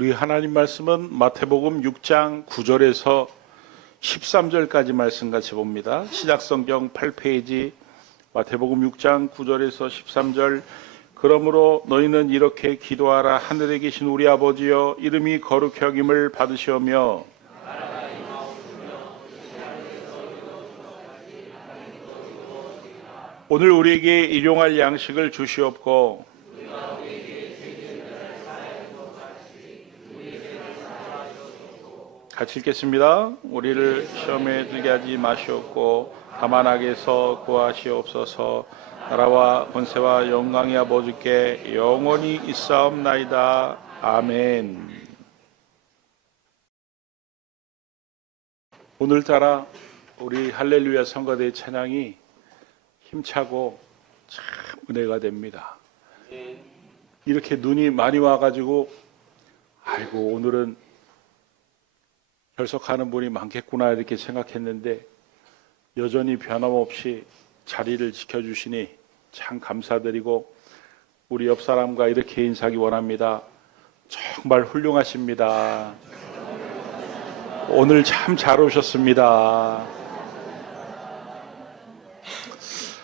우리 하나님 말씀은 마태복음 6장 9절에서 13절까지 말씀 같이 봅니다. 시작성경 8페이지 마태복음 6장 9절에서 13절. 그러므로 너희는 이렇게 기도하라. 하늘에 계신 우리 아버지여, 이름이 거룩히 여김을 받으시오며 오늘 우리에게 일용할 양식을 주시옵고 같이 읽겠습니다. 우리를 시험에 들게 하지 마시옵고 다만 악에서 구하시옵소서. 나라와 권세와 영광이 아버지께 영원히 있사옵나이다. 아멘. 오늘따라 우리 할렐루야 성가대의 찬양이 힘차고 참 은혜가 됩니다. 이렇게 눈이 많이 와가지고 아이고 오늘은 결석하는 분이 많겠구나 이렇게 생각했는데 여전히 변함없이 자리를 지켜주시니 참 감사드리고 우리 옆 사람과 이렇게 인사하기 원합니다. 정말 훌륭하십니다. 오늘 참 잘 오셨습니다.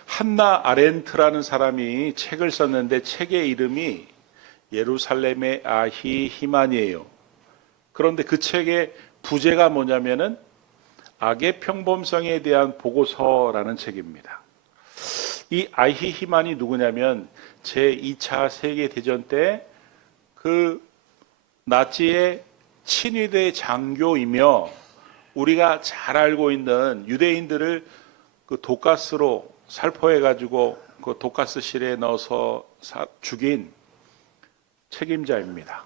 한나 아렌트라는 사람이 책을 썼는데 책의 이름이 예루살렘의 아히히만이에요. 그런데 그 책의 부제가 뭐냐면은 악의 평범성에 대한 보고서라는 책입니다. 이 아히히만이 누구냐면 제2차 세계대전 때 그 나치의 친위대 장교이며 우리가 잘 알고 있는 유대인들을 그 독가스로 살포해가지고 그 독가스실에 넣어서 죽인 책임자입니다.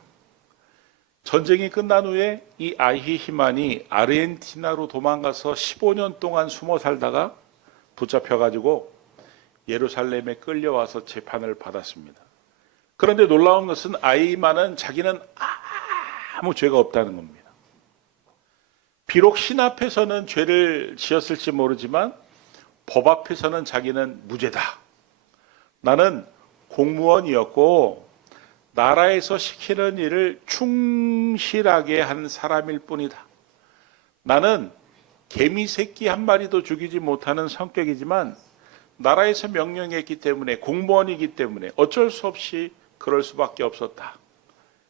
전쟁이 끝난 후에 이 아히히만이 아르헨티나로 도망가서 15년 동안 숨어 살다가 붙잡혀가지고 예루살렘에 끌려와서 재판을 받았습니다. 그런데 놀라운 것은 아히히만은 자기는 아무 죄가 없다는 겁니다. 비록 신 앞에서는 죄를 지었을지 모르지만 법 앞에서는 자기는 무죄다. 나는 공무원이었고 나라에서 시키는 일을 충실하게 한 사람일 뿐이다. 나는 개미 새끼 한 마리도 죽이지 못하는 성격이지만 나라에서 명령했기 때문에 공무원이기 때문에 어쩔 수 없이 그럴 수밖에 없었다.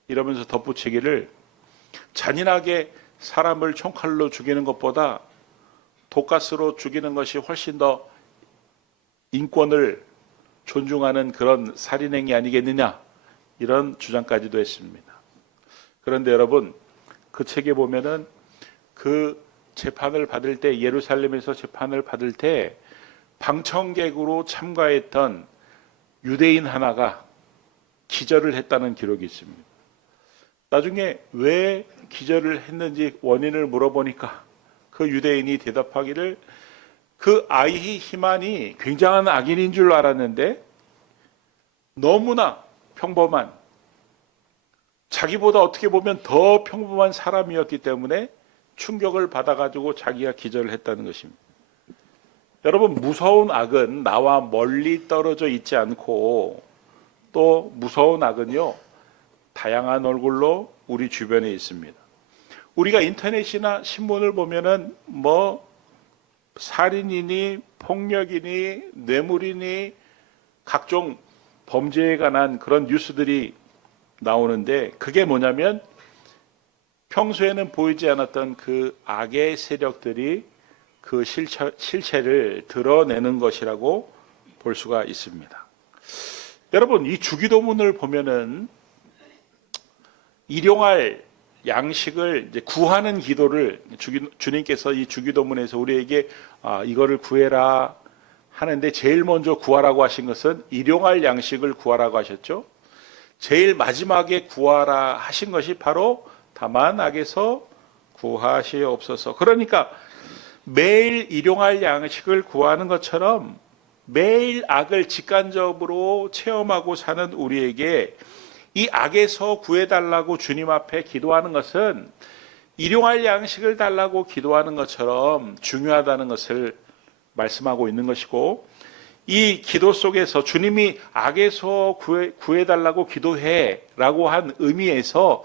이러면서 덧붙이기를 잔인하게 사람을 총칼로 죽이는 것보다 독가스로 죽이는 것이 훨씬 더 인권을 존중하는 그런 살인행위 아니겠느냐 이런 주장까지도 했습니다. 그런데 여러분 그 책에 보면은 그 재판을 받을 때 예루살렘에서 재판을 받을 때 방청객으로 참가했던 유대인 하나가 기절을 했다는 기록이 있습니다. 나중에 왜 기절을 했는지 원인을 물어보니까 그 유대인이 대답하기를 그 아히히만이 굉장한 악인인 줄 알았는데 너무나 평범한 자기보다 어떻게 보면 더 평범한 사람이었기 때문에 충격을 받아가지고 자기가 기절을 했다는 것입니다. 여러분 무서운 악은 나와 멀리 떨어져 있지 않고 또 무서운 악은요 다양한 얼굴로 우리 주변에 있습니다. 우리가 인터넷이나 신문을 보면은 뭐 살인이니 폭력이니 뇌물이니 각종 범죄에 관한 그런 뉴스들이 나오는데 그게 뭐냐면 평소에는 보이지 않았던 그 악의 세력들이 그 실체를 드러내는 것이라고 볼 수가 있습니다. 여러분 이 주기도문을 보면은 일용할 양식을 이제 구하는 기도를 주님께서 이 주기도문에서 우리에게 이거를 구해라 하는데 제일 먼저 구하라고 하신 것은 일용할 양식을 구하라고 하셨죠. 제일 마지막에 구하라 하신 것이 바로 다만 악에서 구하시옵소서. 그러니까 매일 일용할 양식을 구하는 것처럼 매일 악을 직간접으로 체험하고 사는 우리에게 이 악에서 구해달라고 주님 앞에 기도하는 것은 일용할 양식을 달라고 기도하는 것처럼 중요하다는 것을 말씀하고 있는 것이고 이 기도 속에서 주님이 악에서 구해달라고 기도해 라고 한 의미에서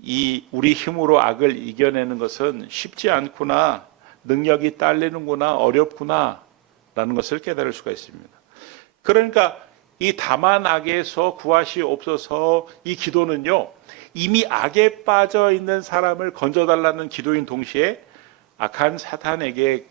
이 우리 힘으로 악을 이겨내는 것은 쉽지 않구나, 능력이 딸리는구나, 어렵구나 라는 것을 깨달을 수가 있습니다. 그러니까 이 다만 악에서 구하시옵소서, 이 기도는요, 이미 악에 빠져 있는 사람을 건져달라는 기도인 동시에 악한 사탄에게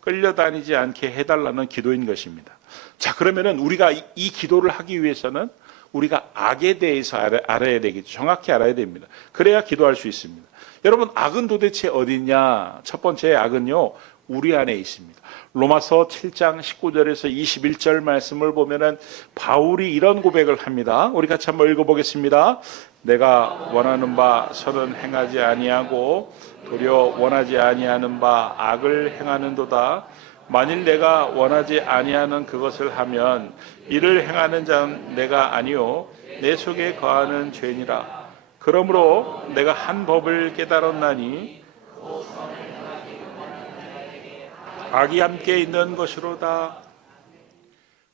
끌려다니지 않게 해달라는 기도인 것입니다. 자, 그러면은 우리가 이 기도를 하기 위해서는 우리가 악에 대해서 알아야 되겠죠. 정확히 알아야 됩니다. 그래야 기도할 수 있습니다. 여러분, 악은 도대체 어디냐? 첫 번째 악은요, 우리 안에 있습니다. 로마서 7장 19절에서 21절 말씀을 보면은 바울이 이런 고백을 합니다. 우리 같이 한번 읽어보겠습니다. 내가 원하는 바 선은 행하지 아니하고 도리어 원하지 아니하는 바 악을 행하는도다. 만일 내가 원하지 아니하는 그것을 하면 이를 행하는 자는 내가 아니요 내 속에 거하는 죄니라. 그러므로 내가 한 법을 깨달았나니 악이 함께 있는 것이로다.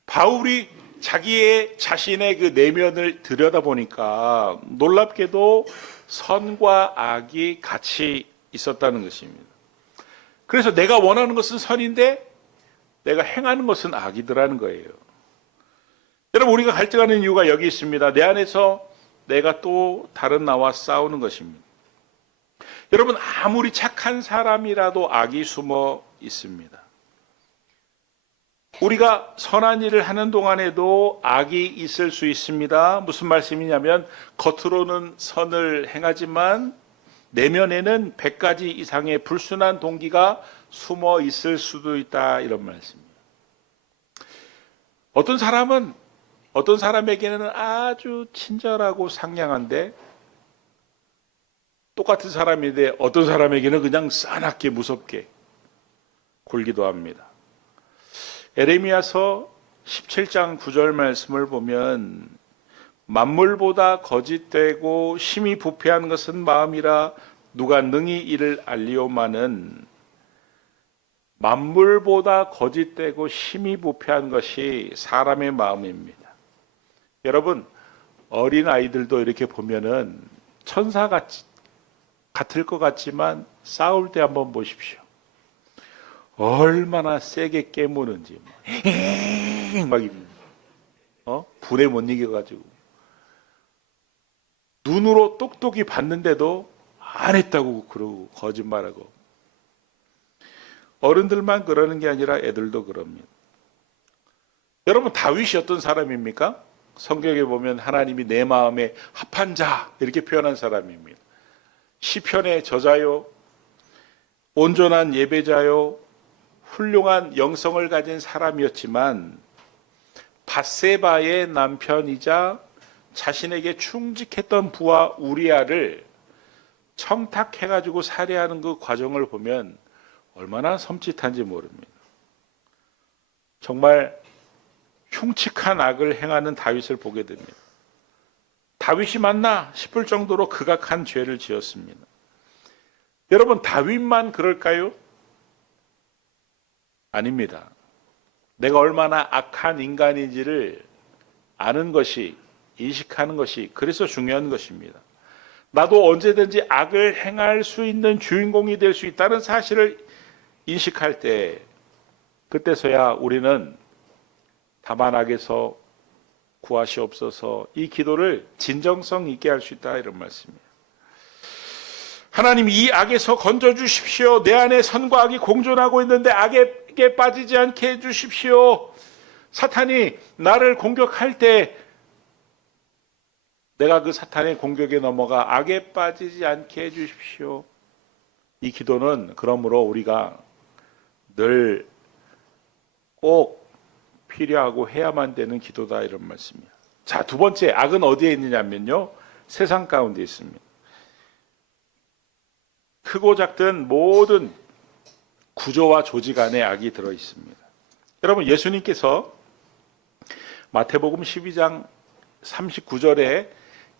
바울이 자신의 그 내면을 들여다보니까 놀랍게도 선과 악이 같이 있었다는 것입니다. 그래서 내가 원하는 것은 선인데 내가 행하는 것은 악이더라는 거예요. 여러분, 우리가 갈등하는 이유가 여기 있습니다. 내 안에서 내가 또 다른 나와 싸우는 것입니다. 여러분, 아무리 착한 사람이라도 악이 숨어 있습니다. 우리가 선한 일을 하는 동안에도 악이 있을 수 있습니다. 무슨 말씀이냐면 겉으로는 선을 행하지만 내면에는 100가지 이상의 불순한 동기가 숨어 있을 수도 있다, 이런 말씀입니다. 어떤 사람에게는 아주 친절하고 상냥한데 똑같은 사람인데 어떤 사람에게는 그냥 싸납게 무섭게 굴기도 합니다. 에레미야서 17장 9절 말씀을 보면 만물보다 거짓되고 심히 부패한 것은 마음이라 누가 능히 이를 알리오마는, 만물보다 거짓되고 심히 부패한 것이 사람의 마음입니다. 여러분, 어린 아이들도 이렇게 보면은 천사 같을 것 같지만 싸울 때 한번 보십시오. 얼마나 세게 깨무는지 막 불에 못 이겨가지고 눈으로 똑똑히 봤는데도 안 했다고 그러고 거짓말하고. 어른들만 그러는 게 아니라 애들도 그럽니다. 여러분, 다윗이 어떤 사람입니까? 성경에 보면 하나님이 내 마음에 합한 자 이렇게 표현한 사람입니다. 시편의 저자요, 온전한 예배자요, 훌륭한 영성을 가진 사람이었지만 밧세바의 남편이자 자신에게 충직했던 부하 우리아를 청탁해가지고 살해하는 그 과정을 보면 얼마나 섬찟한지 모릅니다. 정말 흉측한 악을 행하는 다윗을 보게 됩니다. 다윗이 맞나 싶을 정도로 극악한 죄를 지었습니다. 여러분, 다윗만 그럴까요? 아닙니다. 내가 얼마나 악한 인간인지를 아는 것이, 인식하는 것이 그래서 중요한 것입니다. 나도 언제든지 악을 행할 수 있는 주인공이 될 수 있다는 사실을 인식할 때, 그때서야 우리는 다만 악에서 구하시옵소서, 이 기도를 진정성 있게 할 수 있다, 이런 말씀이에요. 하나님, 이 악에서 건져주십시오. 내 안에 선과 악이 공존하고 있는데 악에 빠지지 않게 해주십시오. 사탄이 나를 공격할 때 내가 그 사탄의 공격에 넘어가 악에 빠지지 않게 해주십시오. 이 기도는 그러므로 우리가 늘 꼭 필요하고 해야만 되는 기도다, 이런 말씀이에요. 자, 두 번째, 악은 어디에 있느냐면요, 세상 가운데 있습니다. 크고 작든 모든 구조와 조직 안에 악이 들어 있습니다. 여러분, 예수님께서 마태복음 12장 39절에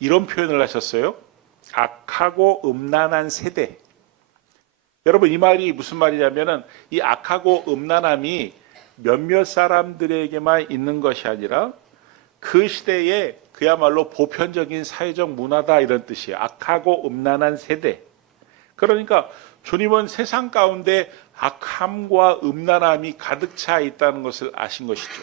이런 표현을 하셨어요. 악하고 음란한 세대. 여러분, 이 말이 무슨 말이냐면은 이 악하고 음란함이 몇몇 사람들에게만 있는 것이 아니라 그 시대에 그야말로 보편적인 사회적 문화다 이런 뜻이에요. 악하고 음란한 세대. 그러니까 주님은 세상 가운데 악함과 음란함이 가득 차 있다는 것을 아신 것이죠.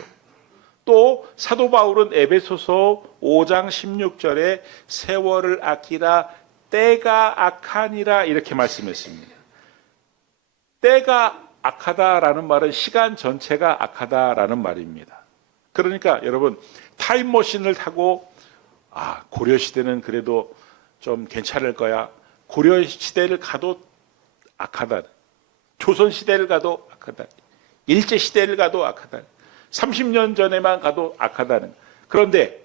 또 사도 바울은 에베소서 5장 16절에 세월을 아끼라 때가 악하니라 이렇게 말씀했습니다. 때가 악하다라는 말은 시간 전체가 악하다라는 말입니다. 그러니까 여러분 타임머신을 타고 고려 시대는 그래도 좀 괜찮을 거야. 고려 시대를 가도 악하다. 조선 시대를 가도 악하다. 일제 시대를 가도 악하다. 30년 전에만 가도 악하다는. 그런데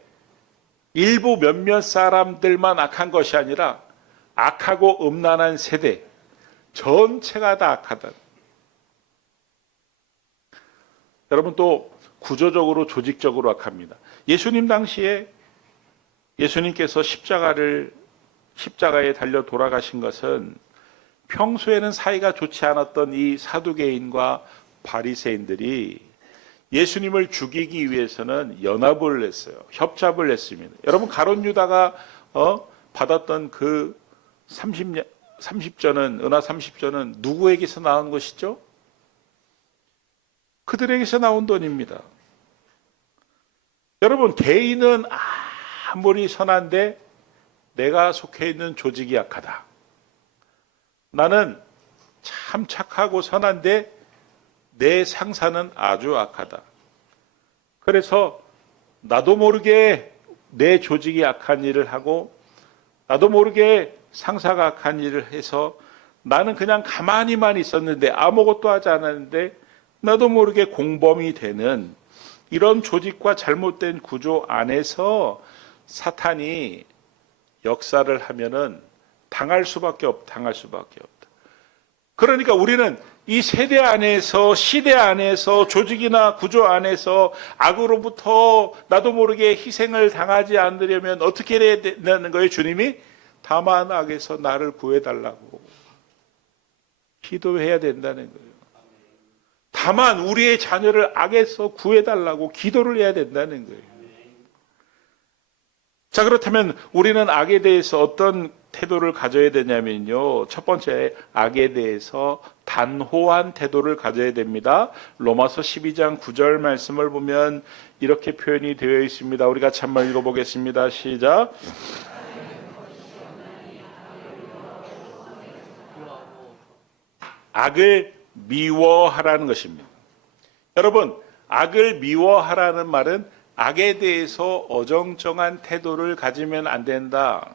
일부 몇몇 사람들만 악한 것이 아니라 악하고 음란한 세대 전체가 다 악하다. 여러분 또 구조적으로 조직적으로 악합니다. 예수님 당시에 예수님께서 십자가에 달려 돌아가신 것은 평소에는 사이가 좋지 않았던 이 사두개인과 바리새인들이 예수님을 죽이기 위해서는 연합을 했어요. 협잡을 했습니다. 여러분 가룟 유다가 받았던 그 30전은 은하 30전은 누구에게서 나온 것이죠? 그들에게서 나온 돈입니다. 여러분 개인은 아무리 선한데 내가 속해 있는 조직이 약하다. 나는 참 착하고 선한데 내 상사는 아주 악하다. 그래서 나도 모르게 내 조직이 악한 일을 하고 나도 모르게 상사가 악한 일을 해서 나는 그냥 가만히만 있었는데 아무것도 하지 않았는데 나도 모르게 공범이 되는 이런 조직과 잘못된 구조 안에서 사탄이 역사를 하면은 당할 수밖에 없다. 그러니까 우리는 이 세대 안에서 시대 안에서 조직이나 구조 안에서 악으로부터 나도 모르게 희생을 당하지 않으려면 어떻게 해야 되는 거예요? 주님이 다만 악에서 나를 구해달라고 기도해야 된다는 거예요. 다만 우리의 자녀를 악에서 구해달라고 기도를 해야 된다는 거예요. 자, 그렇다면 우리는 악에 대해서 어떤 태도를 가져야 되냐면요. 첫 번째, 악에 대해서 단호한 태도를 가져야 됩니다. 로마서 12장 9절 말씀을 보면 이렇게 표현이 되어 있습니다. 우리 같이 한번 읽어보겠습니다. 시작. 악을 미워하라는 것입니다. 여러분, 악을 미워하라는 말은 악에 대해서 어정쩡한 태도를 가지면 안 된다.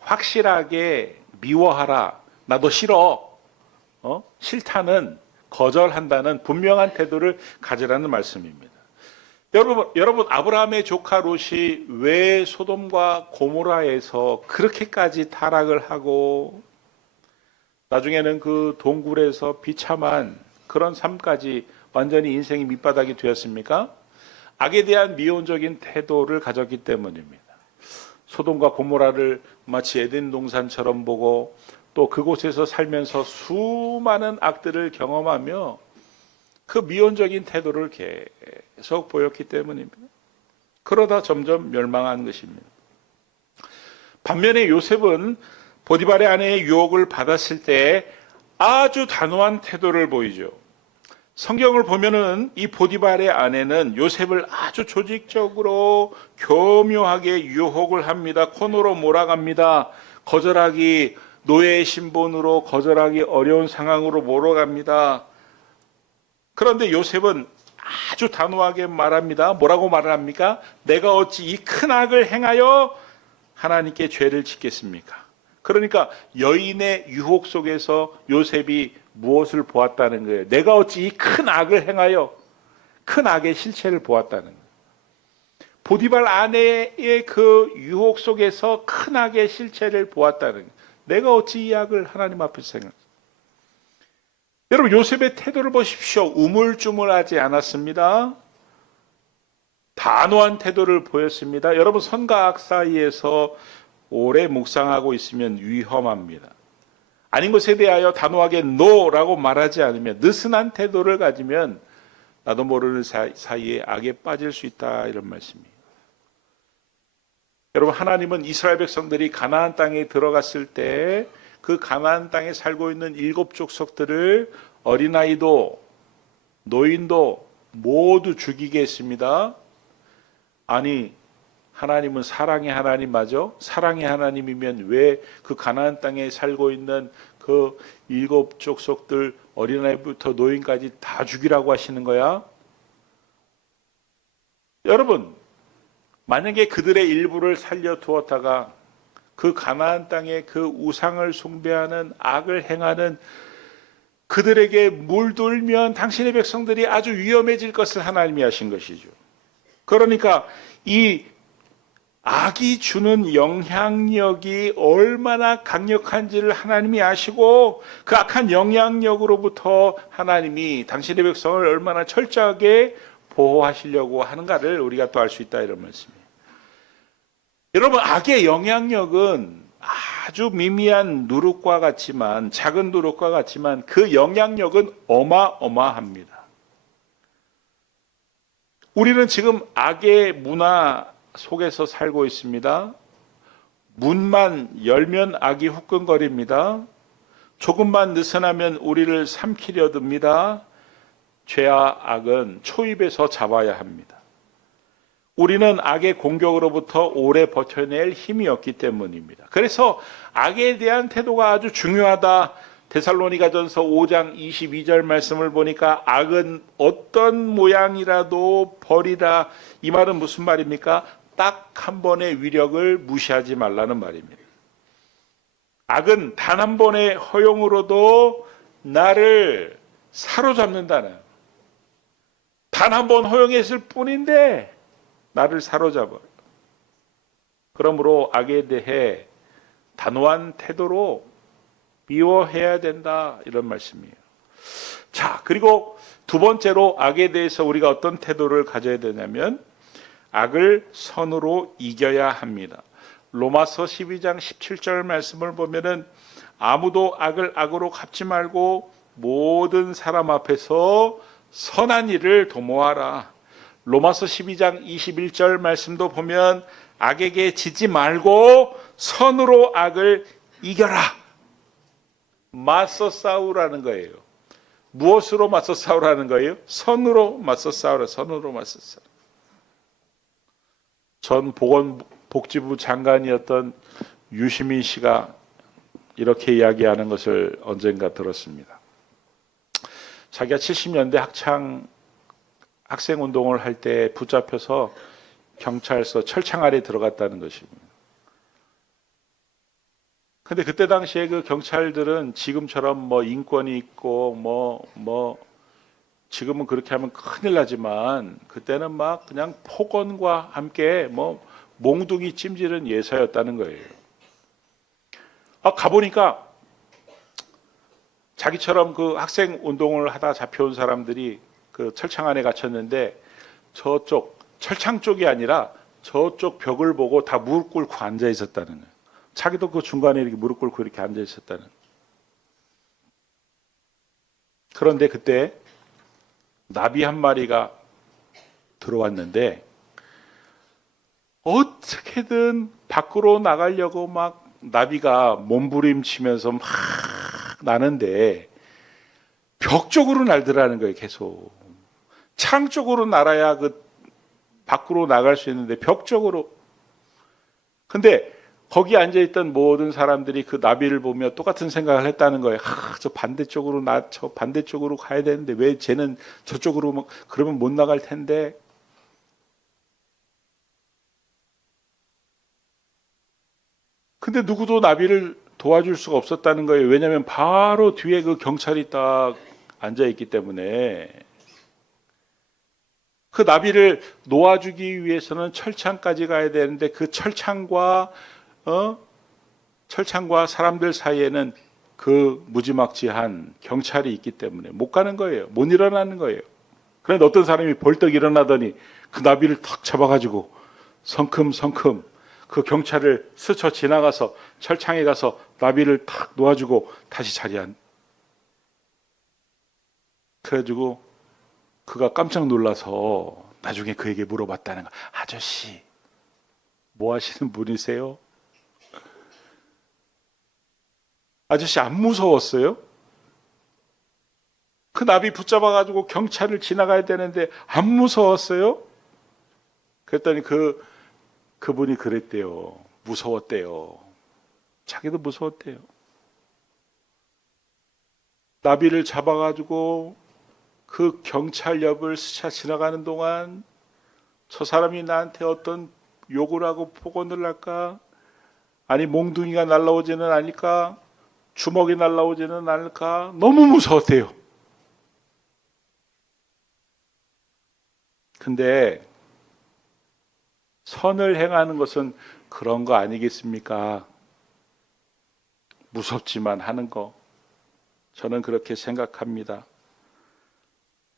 확실하게 미워하라. 나도 싫어. 싫다는 거절한다는 분명한 태도를 가지라는 말씀입니다. 여러분 아브라함의 조카 롯이 왜 소돔과 고모라에서 그렇게까지 타락을 하고 나중에는 그 동굴에서 비참한 그런 삶까지 완전히 인생이 밑바닥이 되었습니까? 악에 대한 미온적인 태도를 가졌기 때문입니다. 소돔과 고모라를 마치 에덴 동산처럼 보고 또 그곳에서 살면서 수많은 악들을 경험하며 그 미온적인 태도를 계속 보였기 때문입니다. 그러다 점점 멸망한 것입니다. 반면에 요셉은 보디발의 아내의 유혹을 받았을 때 아주 단호한 태도를 보이죠. 성경을 보면은 이 보디발의 아내는 요셉을 아주 조직적으로 교묘하게 유혹을 합니다. 코너로 몰아갑니다. 거절하기, 노예의 신분으로 거절하기 어려운 상황으로 몰아갑니다. 그런데 요셉은 아주 단호하게 말합니다. 뭐라고 말을 합니까? 내가 어찌 이 큰 악을 행하여 하나님께 죄를 짓겠습니까? 그러니까 여인의 유혹 속에서 요셉이 무엇을 보았다는 거예요? 내가 어찌 이 큰 악을 행하여 큰 악의 실체를 보았다는 거예요. 보디발 아내의 그 유혹 속에서 큰 악의 실체를 보았다는 거예요. 내가 어찌 이 악을 하나님 앞에서 행하냐. 여러분 요셉의 태도를 보십시오. 우물쭈물하지 않았습니다. 단호한 태도를 보였습니다. 여러분 선과 악 사이에서 오래 묵상하고 있으면 위험합니다. 아닌 것에 대하여 단호하게 NO라고 말하지 않으면 느슨한 태도를 가지면 나도 모르는 사이에 악에 빠질 수 있다 이런 말씀이에요. 여러분, 하나님은 이스라엘 백성들이 가나안 땅에 들어갔을 때 그 가나안 땅에 살고 있는 일곱 족속들을 어린아이도 노인도 모두 죽이게 했습니다. 아니, 하나님은 사랑의 하나님 맞아? 사랑의 하나님이면 왜 그 가나안 땅에 살고 있는 그 일곱 족속들 어린아이부터 노인까지 다 죽이라고 하시는 거야? 여러분, 만약에 그들의 일부를 살려두었다가 그 가나안 땅에 그 우상을 숭배하는 악을 행하는 그들에게 물들면 당신의 백성들이 아주 위험해질 것을 하나님이 하신 것이죠. 그러니까 이 악이 주는 영향력이 얼마나 강력한지를 하나님이 아시고 그 악한 영향력으로부터 하나님이 당신의 백성을 얼마나 철저하게 보호하시려고 하는가를 우리가 또 알 수 있다, 이런 말씀이에요. 여러분, 악의 영향력은 아주 미미한 누룩과 같지만, 작은 누룩과 같지만 그 영향력은 어마어마합니다. 우리는 지금 악의 문화 속에서 살고 있습니다. 문만 열면 악이 후끈거립니다. 조금만 느슨하면 우리를 삼키려 듭니다. 죄와 악은 초입에서 잡아야 합니다. 우리는 악의 공격으로부터 오래 버텨낼 힘이 없기 때문입니다. 그래서 악에 대한 태도가 아주 중요하다. 데살로니가전서 5장 22절 말씀을 보니까 악은 어떤 모양이라도 버리라. 이 말은 무슨 말입니까? 딱 한 번의 위력을 무시하지 말라는 말입니다. 악은 단 한 번의 허용으로도 나를 사로잡는다는, 단 한 번 허용했을 뿐인데 나를 사로잡아. 그러므로 악에 대해 단호한 태도로 미워해야 된다, 이런 말씀이에요. 자, 그리고 두 번째로 악에 대해서 우리가 어떤 태도를 가져야 되냐면 악을 선으로 이겨야 합니다. 로마서 12장 17절 말씀을 보면은 아무도 악을 악으로 갚지 말고 모든 사람 앞에서 선한 일을 도모하라. 로마서 12장 21절 말씀도 보면 악에게 지지 말고 선으로 악을 이겨라. 맞서 싸우라는 거예요. 무엇으로 맞서 싸우라는 거예요? 선으로 맞서 싸우라. 선으로 맞서 싸우라. 전 보건복지부 장관이었던 유시민 씨가 이렇게 이야기하는 것을 언젠가 들었습니다. 자기가 70년대 학생운동을 할 때 붙잡혀서 경찰서 철창 아래 들어갔다는 것입니다. 근데 그때 당시에 그 경찰들은 지금처럼 뭐 인권이 있고 지금은 그렇게 하면 큰일 나지만 그때는 막 그냥 폭언과 함께 뭐 몽둥이 찜질은 예사였다는 거예요. 가보니까 자기처럼 그 학생 운동을 하다 잡혀온 사람들이 그 철창 안에 갇혔는데 저쪽 철창 쪽이 아니라 저쪽 벽을 보고 다 무릎 꿇고 앉아 있었다는 거예요. 자기도 그 중간에 이렇게 무릎 꿇고 이렇게 앉아 있었다는 거예요. 그런데 그때 나비 한 마리가 들어왔는데 어떻게든 밖으로 나가려고 막 나비가 몸부림치면서 막 나는데 벽 쪽으로 날더라는 거예요. 계속 창 쪽으로 날아야 그 밖으로 나갈 수 있는데 벽 쪽으로. 근데 거기 앉아있던 모든 사람들이 그 나비를 보며 똑같은 생각을 했다는 거예요. 저 반대쪽으로 저 반대쪽으로 가야 되는데 왜 쟤는 저쪽으로 그러면 못 나갈 텐데. 근데 누구도 나비를 도와줄 수가 없었다는 거예요. 왜냐하면 바로 뒤에 그 경찰이 딱 앉아있기 때문에. 그 나비를 놓아주기 위해서는 철창까지 가야 되는데 그 철창과 사람들 사이에는 그 무지막지한 경찰이 있기 때문에 못 가는 거예요. 못 일어나는 거예요. 그런데 어떤 사람이 벌떡 일어나더니 그 나비를 탁 잡아가지고 성큼성큼 그 경찰을 스쳐 지나가서 철창에 가서 나비를 탁 놓아주고 다시 자리에 앉. 그래가지고 그가 깜짝 놀라서 나중에 그에게 물어봤다는 거야. 아저씨, 뭐 하시는 분이세요? 아저씨 안 무서웠어요? 그 나비 붙잡아가지고 경찰을 지나가야 되는데 안 무서웠어요? 그랬더니 그분이 그랬대요. 무서웠대요. 자기도 무서웠대요. 나비를 잡아가지고 그 경찰 옆을 스쳐 지나가는 동안 저 사람이 나한테 어떤 욕을 하고 폭언을 할까? 아니 몽둥이가 날라오지는 않을까? 주먹이 날라오지는 않을까? 너무 무서웠대요. 근데 선을 행하는 것은 그런 거 아니겠습니까? 무섭지만 하는 거. 저는 그렇게 생각합니다.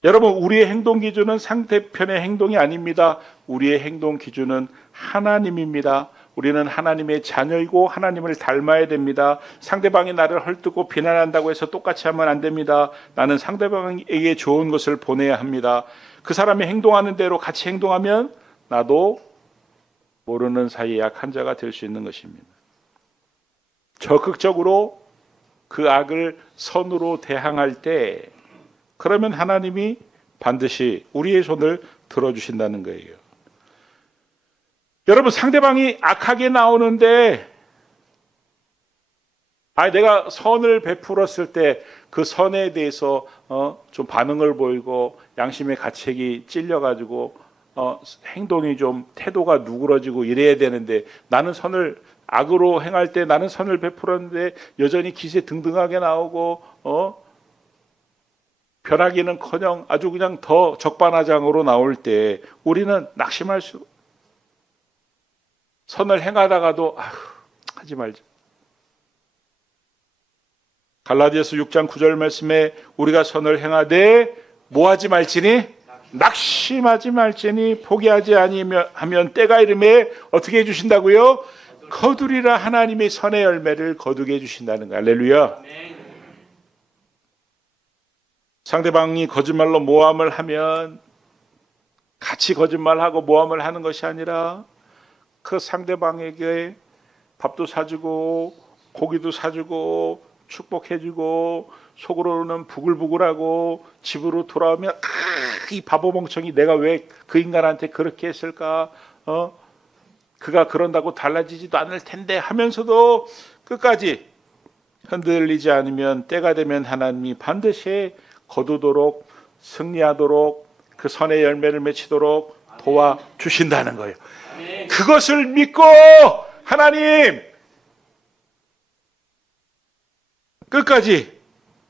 여러분, 우리의 행동 기준은 상대편의 행동이 아닙니다. 우리의 행동 기준은 하나님입니다. 우리는 하나님의 자녀이고 하나님을 닮아야 됩니다. 상대방이 나를 헐뜯고 비난한다고 해서 똑같이 하면 안 됩니다. 나는 상대방에게 좋은 것을 보내야 합니다. 그 사람이 행동하는 대로 같이 행동하면 나도 모르는 사이에 약한 자가 될 수 있는 것입니다. 적극적으로 그 악을 선으로 대항할 때 그러면 하나님이 반드시 우리의 손을 들어주신다는 거예요. 여러분, 상대방이 악하게 나오는데 내가 선을 베풀었을 때 그 선에 대해서 좀 반응을 보이고 양심의 가책이 찔려가지고 행동이 좀 태도가 누그러지고 이래야 되는데 나는 선을 악으로 행할 때 나는 선을 베풀었는데 여전히 기세 등등하게 나오고 변하기는커녕 아주 그냥 더 적반하장으로 나올 때 우리는 낙심할 수 선을 행하다가도 하지 말자. 갈라디아서 6장 9절 말씀에 우리가 선을 행하되 뭐하지 말지니 낙심하지 말지니 포기하지 아니하면 하면 때가 이름에 어떻게 해주신다고요? 거두리라. 하나님의 선의 열매를 거두게 해주신다는 거예요. 할렐루야. 상대방이 거짓말로 모함을 하면 같이 거짓말하고 모함을 하는 것이 아니라 그 상대방에게 밥도 사주고 고기도 사주고 축복해주고 속으로는 부글부글하고 집으로 돌아오면 이 바보 멍청이 내가 왜 그 인간한테 그렇게 했을까? 그가 그런다고 달라지지도 않을 텐데 하면서도 끝까지 흔들리지 않으면 때가 되면 하나님이 반드시 거두도록 승리하도록 그 선의 열매를 맺히도록 도와주신다는 거예요. 그것을 믿고 하나님 끝까지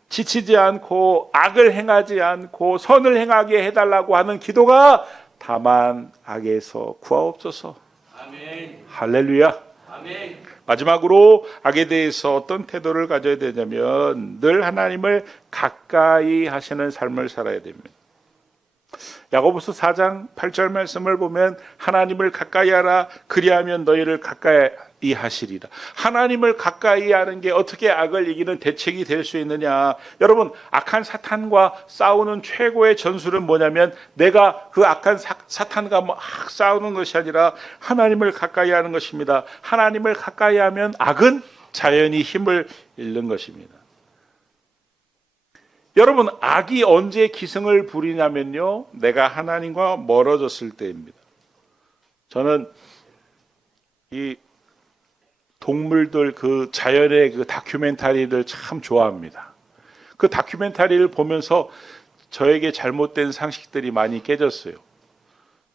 지치지 않고 악을 행하지 않고 선을 행하게 해달라고 하는 기도가 다만 악에서 구하옵소서. 아멘. 할렐루야. 아멘. 마지막으로 악에 대해서 어떤 태도를 가져야 되냐면 늘 하나님을 가까이 하시는 삶을 살아야 됩니다. 야고보서 4장 8절 말씀을 보면 하나님을 가까이 하라 그리하면 너희를 가까이 하시리라. 하나님을 가까이 하는 게 어떻게 악을 이기는 대책이 될 수 있느냐. 여러분, 악한 사탄과 싸우는 최고의 전술은 뭐냐면 내가 그 악한 사탄과 막 싸우는 것이 아니라 하나님을 가까이 하는 것입니다. 하나님을 가까이 하면 악은 자연히 힘을 잃는 것입니다. 여러분, 악이 언제 기승을 부리냐면요, 내가 하나님과 멀어졌을 때입니다. 저는 이 동물들 그 자연의 그 다큐멘터리를 참 좋아합니다. 그 다큐멘터리를 보면서 저에게 잘못된 상식들이 많이 깨졌어요.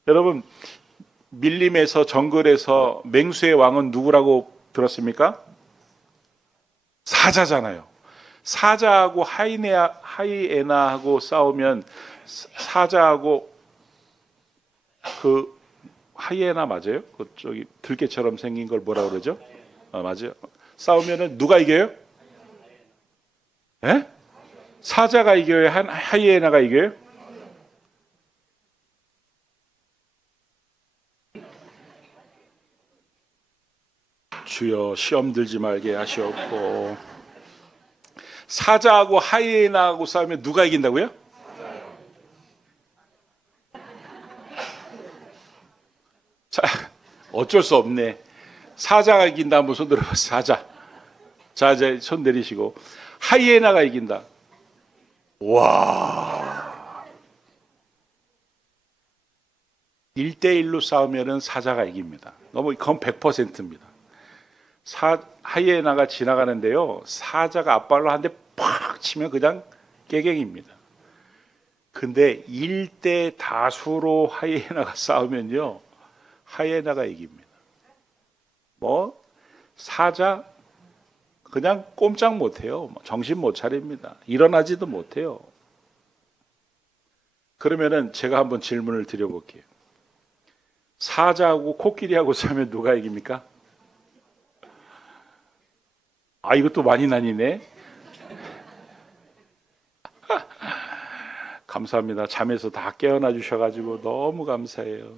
여러분, 밀림에서 정글에서 맹수의 왕은 누구라고 들었습니까? 사자잖아요. 사자하고 하이에나하고 싸우면 사자하고 그 하이에나 맞아요? 그 저기 들개처럼 생긴 걸 뭐라 그러죠? 맞아요. 싸우면은 누가 이겨요? 예? 사자가 이겨요? 하이에나가 이겨요? 주여 시험 들지 말게 하시옵고. 사자하고 하이에나하고 싸우면 누가 이긴다고요? 자, 어쩔 수 없네. 사자가 이긴다. 한번 손 들어봐. 사자. 자, 이제 손 내리시고. 하이에나가 이긴다. 와. 1대1로 싸우면은 사자가 이깁니다. 너무 그건 100%입니다. 하이에나가 지나가는데요. 사자가 앞발로 한 대 팍 치면 그냥 깨갱입니다. 근데 1대 다수로 하이에나가 싸우면요. 하이에나가 이깁니다. 뭐 사자 그냥 꼼짝 못해요. 정신 못 차립니다. 일어나지도 못해요. 그러면은 제가 한번 질문을 드려볼게요. 사자하고 코끼리하고 싸우면 누가 이깁니까? 아, 이것도 많이 나뉘네. 감사합니다. 잠에서 다 깨어나 주셔가지고 너무 감사해요.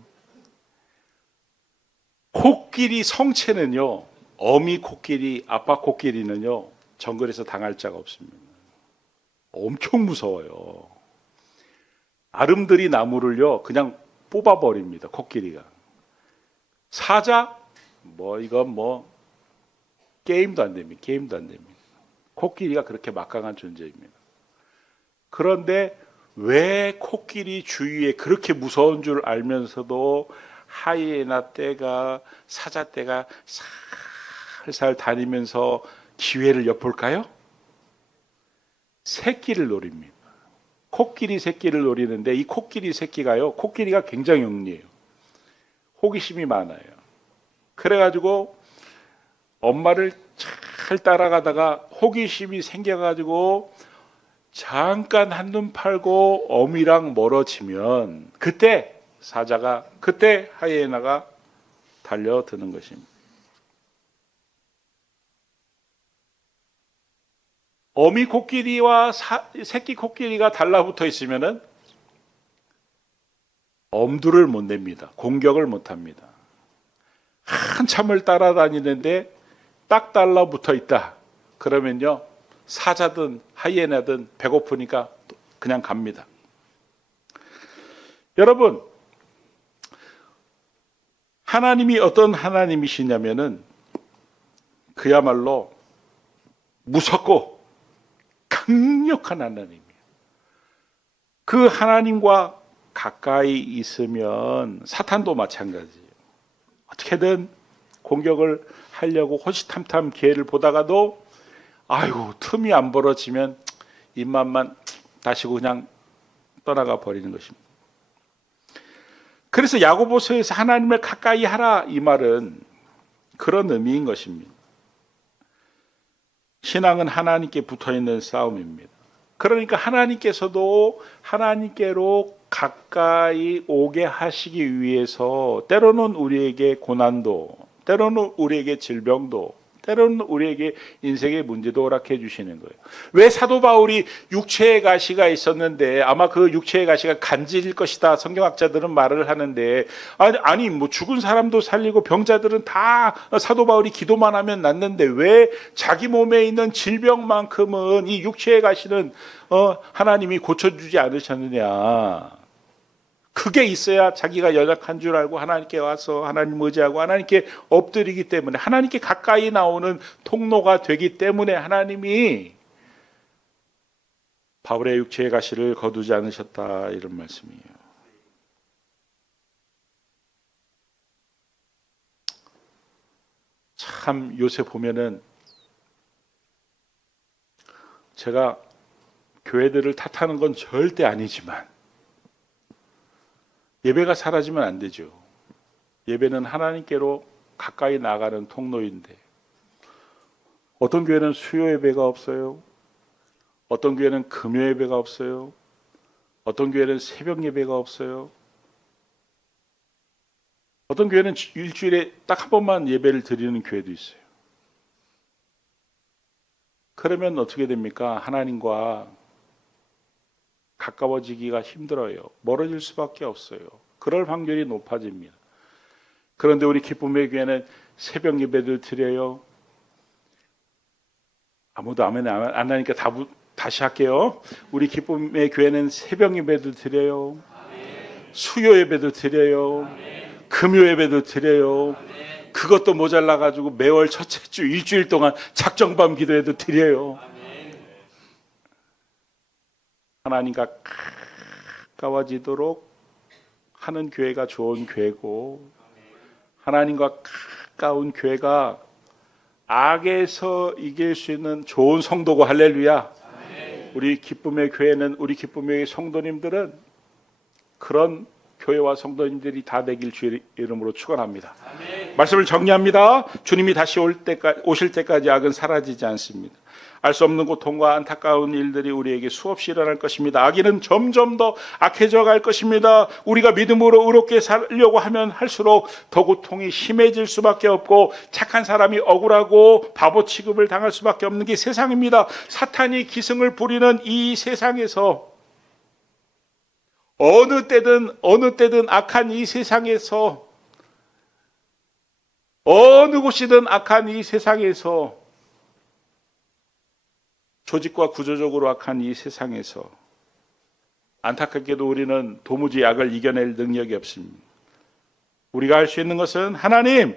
코끼리 성체는요, 어미 코끼리, 아빠 코끼리는요, 정글에서 당할 자가 없습니다. 엄청 무서워요. 아름드리 나무를요, 그냥 뽑아버립니다. 코끼리가. 사자, 이건 게임도 안 됩니다. 게임도 안 됩니다. 코끼리가 그렇게 막강한 존재입니다. 그런데 왜 코끼리 주위에 그렇게 무서운 줄 알면서도 하이에나 떼가, 사자 떼가 살살 다니면서 기회를 엿볼까요? 새끼를 노립니다. 코끼리 새끼를 노리는데 이 코끼리 새끼가요, 코끼리가 굉장히 영리해요. 호기심이 많아요. 그래가지고 엄마를 잘 따라가다가 호기심이 생겨가지고 잠깐 한눈 팔고 어미랑 멀어지면 그때 하이에나가 달려드는 것입니다. 어미 코끼리와 새끼 코끼리가 달라붙어 있으면은 엄두를 못 냅니다. 공격을 못 합니다. 한참을 따라다니는데 딱 달라붙어 있다. 그러면요, 사자든 하이에나든 배고프니까 그냥 갑니다. 여러분, 하나님이 어떤 하나님이시냐면은 그야말로 무섭고 강력한 하나님이에요. 그 하나님과 가까이 있으면 사탄도 마찬가지예요. 어떻게든 공격을 하려고 호시탐탐 기회를 보다가도 아이고 틈이 안 벌어지면 입맛만 다시고 그냥 떠나가 버리는 것입니다. 그래서 야고보서에서 하나님을 가까이 하라 이 말은 그런 의미인 것입니다. 신앙은 하나님께 붙어있는 싸움입니다. 그러니까 하나님께서도 하나님께로 가까이 오게 하시기 위해서 때로는 우리에게 고난도, 때로는 우리에게 질병도, 때로는 우리에게 인생의 문제도 허락해 주시는 거예요. 왜 사도 바울이 육체의 가시가 있었는데 아마 그 육체의 가시가 간질일 것이다 성경학자들은 말을 하는데, 아니 죽은 사람도 살리고 병자들은 다 사도 바울이 기도만 하면 낫는데 왜 자기 몸에 있는 질병만큼은 이 육체의 가시는 하나님이 고쳐주지 않으셨느냐. 그게 있어야 자기가 연약한 줄 알고 하나님께 와서 하나님 의지하고 하나님께 엎드리기 때문에, 하나님께 가까이 나오는 통로가 되기 때문에 하나님이 바울의 육체의 가시를 거두지 않으셨다 이런 말씀이에요. 참 요새 보면은 제가 교회들을 탓하는 건 절대 아니지만 예배가 사라지면 안 되죠. 예배는 하나님께로 가까이 나가는 통로인데 어떤 교회는 수요 예배가 없어요. 어떤 교회는 금요 예배가 없어요. 어떤 교회는 새벽 예배가 없어요. 어떤 교회는 일주일에 딱 한 번만 예배를 드리는 교회도 있어요. 그러면 어떻게 됩니까? 하나님과 가까워지기가 힘들어요. 멀어질 수밖에 없어요. 그럴 확률이 높아집니다. 그런데 우리 기쁨의 교회는 새벽 예배를 드려요. 아무도 아멘 안 하니까 다시 할게요. 우리 기쁨의 교회는 새벽 예배도 드려요. 수요 예배도 드려요. 금요 예배도 드려요. 그것도 모자라 가지고 매월 첫째 주 일주일 동안 작정밤 기도해도 드려요. 하나님과 가까워지도록 하는 교회가 좋은 교회고, 하나님과 가까운 교회가 악에서 이길 수 있는 좋은 성도고. 할렐루야. 우리 기쁨의 교회는, 우리 기쁨의 성도님들은 그런 교회와 성도님들이 다 되길 주의 이름으로 축원합니다. 말씀을 정리합니다. 주님이 다시 오실 때까지 악은 사라지지 않습니다. 알 수 없는 고통과 안타까운 일들이 우리에게 수없이 일어날 것입니다. 악인은 점점 더 악해져 갈 것입니다. 우리가 믿음으로 의롭게 살려고 하면 할수록 더 고통이 심해질 수밖에 없고, 착한 사람이 억울하고 바보 취급을 당할 수밖에 없는 게 세상입니다. 사탄이 기승을 부리는 이 세상에서, 어느 때든 악한 이 세상에서, 어느 곳이든 악한 이 세상에서, 조직과 구조적으로 악한 이 세상에서 안타깝게도 우리는 도무지 악을 이겨낼 능력이 없습니다. 우리가 할 수 있는 것은, 하나님,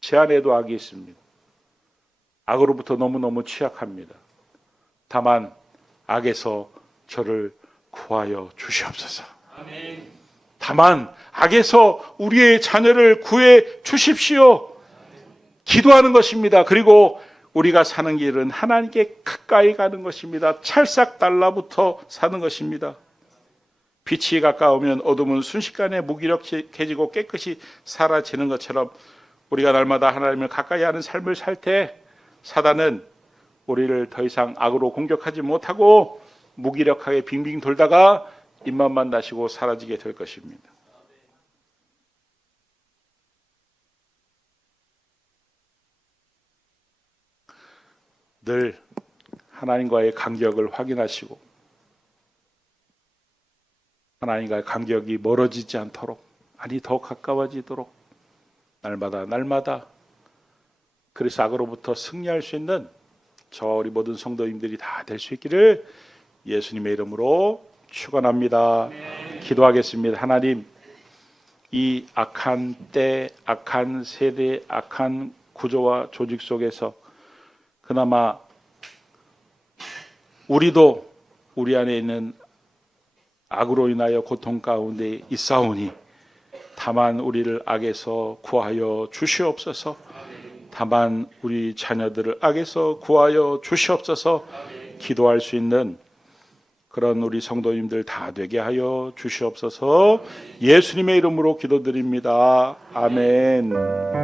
제 안에도 악이 있습니다. 악으로부터 너무너무 취약합니다. 다만 악에서 저를 구하여 주시옵소서. 다만 악에서 우리의 자녀를 구해 주십시오. 기도하는 것입니다. 그리고 우리가 사는 길은 하나님께 가까이 가는 것입니다. 찰싹 달라붙어 사는 것입니다. 빛이 가까우면 어둠은 순식간에 무기력해지고 깨끗이 사라지는 것처럼, 우리가 날마다 하나님을 가까이 하는 삶을 살 때 사단은 우리를 더 이상 악으로 공격하지 못하고 무기력하게 빙빙 돌다가 입맛만 다시고 사라지게 될 것입니다. 늘 하나님과의 간격을 확인하시고, 하나님과의 간격이 멀어지지 않도록, 아니 더 가까워지도록 날마다 그래서 악으로부터 승리할 수 있는 우리 모든 성도님들이 다 될 수 있기를 예수님의 이름으로 축원합니다. 기도하겠습니다. 하나님, 이 악한 때, 악한 세대, 악한 구조와 조직 속에서 그나마 우리도 우리 안에 있는 악으로 인하여 고통 가운데 있사오니, 다만 우리를 악에서 구하여 주시옵소서. 다만 우리 자녀들을 악에서 구하여 주시옵소서. 기도할 수 있는 그런 우리 성도님들 다 되게 하여 주시옵소서. 예수님의 이름으로 기도드립니다. 아멘.